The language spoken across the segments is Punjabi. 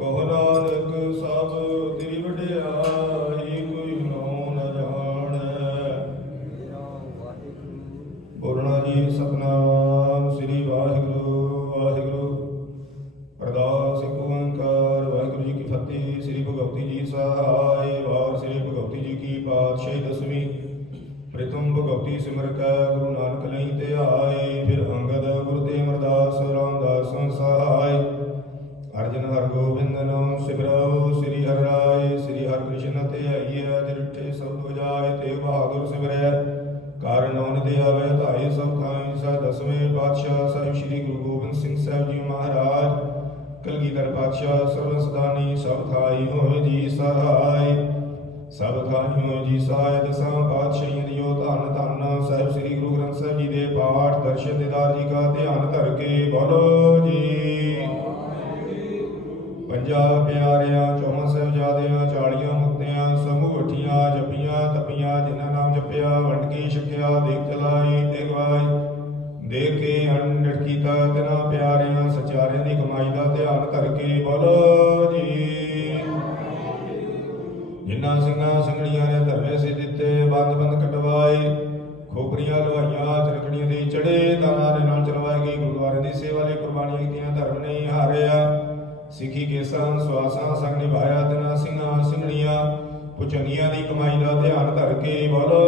ਕਹੋ ਨਾਨਕ ਸਭ ਤੇਰੀ ਵਡਿਆਈ ਕੋਈ ਨਾਮ ਨ ਜਾਣੈ। ਬੋਲਣਾ ਜੀ ਸਤਨਾਮ ਸ੍ਰੀ ਵਾਹਿਗੁਰੂ ਵਾਹਿਗੁਰੂ। ਅਰਦਾਸ ਇੱਕ ਓੰਕਾਰ, ਵਾਹਿਗੁਰੂ ਜੀ ਕੀ ਫਤਿਹ। ਸ੍ਰੀ ਭਗਵਤੀ ਜੀ ਸਹਾਇ ਵਾਰ, ਸ੍ਰੀ ਭਗਵਤੀ ਜੀ ਕੀ ਪਾਤਸ਼ਾਹੀ ਦਸਵੀਂ। ਪ੍ਰਥਮ ਭਗਵਤੀ ਸਿਮਰ ਗੁਰੂ ਨਾਨਕ ਲਈ ਤੇ ਆਏ ਫਿਰ ਸਤਿਗੁਰ ਸਿਮਰੈ ਕਰ ਨੌਨ ਦੇ ਆਵੇ ਧਾਈ ਸਭ ਖਾਈ ਸਾ ਦਸਵੇਂ ਬਾਦਸ਼ਾਹ ਸਾਹਿਬ ਸ੍ਰੀ ਗੁਰੂ ਗੋਬਿੰਦ ਸਿੰਘ ਸਾਹਿਬ ਜੀ ਮਹਾਰਾਜ ਕਲਗੀਧਰ ਬਾਦਸ਼ਾਹ ਸਰਵ ਸਦਾਨੀ ਸਭ ਥਾਈ ਹੋਏ ਜੀ ਸਹਾਈ ਸਭ ਥਾਈ ਹੋਏ ਜੀ ਸਹਾਈ ਦਸਾਂ ਬਾਦਸ਼ਾਹ ਦਿਓ ਧੰਨ ਧੰਨ ਸਾਹਿਬ ਸ੍ਰੀ ਗੁਰੂ ਗ੍ਰੰਥ ਸਾਹਿਬ ਜੀ ਦੇ ਪਾਠ ਦਰਸ਼ਨ ਦਿਦਾਰ ਜੀ ਦਾ ਧਿਆਨ ਧਰ ਕੇ ਬੋਲੋ ਜੀ। ਪੰਜਾ ਪਿਆਰਿਆਂ ਚੌਹਾਂ ਸਾਹਿਬਜ਼ਾਦਿਆਂ 40 ਜਿਨ੍ਹਾਂ ਨਾਮ ਛਕਿਆ, ਦੇਖ ਚਲਾਈ ਤੇ ਗਵਾਈ ਦੇਖ ਕੇ ਅਨੰਡ ਕੀਤਾ ਤਿਨਾ ਪਿਆਰਿਆਂ ਸਚਾਰਿਆਂ ਦੀ ਕਮਾਈ ਦਾ ਧਿਆਨ ਧਰ ਬੋਲੋ ਜੀ। ਜਿਨ੍ਹਾਂ ਸਿੰਘਾਂ ਸਿੰਘਣੀਆਂ ਨੇ ਧਰਮੇ ਸੇ ਦਿੱਤੇ, ਬੰਦ ਬੰਦ ਕਟਵਾਏ। ਖੋਪਰੀਆਂ ਲਵਾਈਆਂ ਚਰਕੜੀਆਂ ਦੇ ਚੜੇ ਦਾਨਾਂ ਦੇ ਨਾਲ ਚਲਵਾਏ ਗਈ ਗੁਰਦੁਆਰੇ ਦੀ ਸੇਵਾ ਲਈ ਕੁਰਬਾਨੀਆਂ ਕੀਤੀਆਂ, ਧਰਮ ਨਹੀਂ ਹਾਰਿਆ। ਸਿੱਖੀ ਕੇਸਾਂ, ਸਵਾਸਾਂ ਸੰਗ ਨਿਭਾਇਆ ਤਿਨਾਂ ਸਿੰਘਾਂ ਸਿੰਘਣੀਆਂ ਪੁਚੰਗੀਆਂ ਦੀ ਕਮਾਈ ਦਾ ਧਿਆਨ ਧਰ ਕੇ ਬੋਲੋ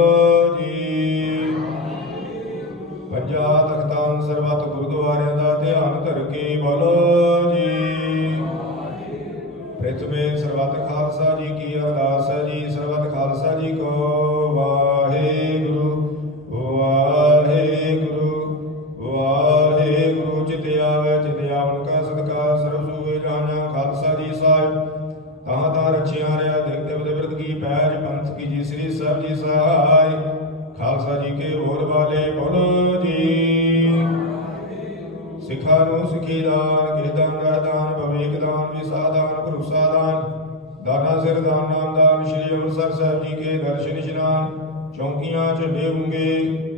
ਪ੍ਰਥਮੇ ਸਰਬੱਤ ਖਾਲਸਾ ਜੀ ਕੀ ਅਰਦਾਸ ਹੈ ਜੀ, ਸਰਬੱਤ ਖਾਲਸਾ ਜੀ ਕੋ ਵਾਹਿਗੁਰੂ ਵਾਹਿਗੁਰੂ ਵਾਹਿਗੁਰੂ, ਚਿਤ ਆਵੇ, ਚਿਤ ਆਵਨ ਕਾ ਸਦਕਾ, ਸਰਬ ਸੂਏ ਜਾਣਾ ਖਾਲਸਾ ਜੀ ਸਾਹਿਬ। ਤਾਂ ਤਾਂ ਰਚਿਆ ਰਿਆ ਦਿਗ ਦਿਵ ਦੇ ਵਿਰਦ ਕੀ ਪੈਜ, ਪੰਥ ਕੀ ਜੀ, ਸ੍ਰੀ ਸਾਹਿਬ ਜੀ ਸਹਾਇ ਖਾਲਸਾ ਜੀ ਕੇ ਹੋਰ ਵਾਲੇ ਬੋਲੋ। ਸਿੱਖਾਂ ਨੂੰ ਸਿਖੀ ਦਾਨ ਕੀਰਤਨ ਰਹਿਦਾਨ ਭਵੇਕ ਦਾਨ ਵਿਸਾਦਾਨ ਭਰੋਸਾ ਦਾਨ ਦਾਨਾ ਸਿਰ ਦਾਨ ਨਾਮ ਦਾਨ ਸ਼੍ਰੀ ਅੰਮ੍ਰਿਤਸਰ ਸਾਹਿਬ ਜੀ ਕੇ ਦਰਸ਼ਨ ਇਸ਼ਨਾਨ, ਚੌਂਕੀਆਂ ਝੰਡੇ ਹੁੰਗੇ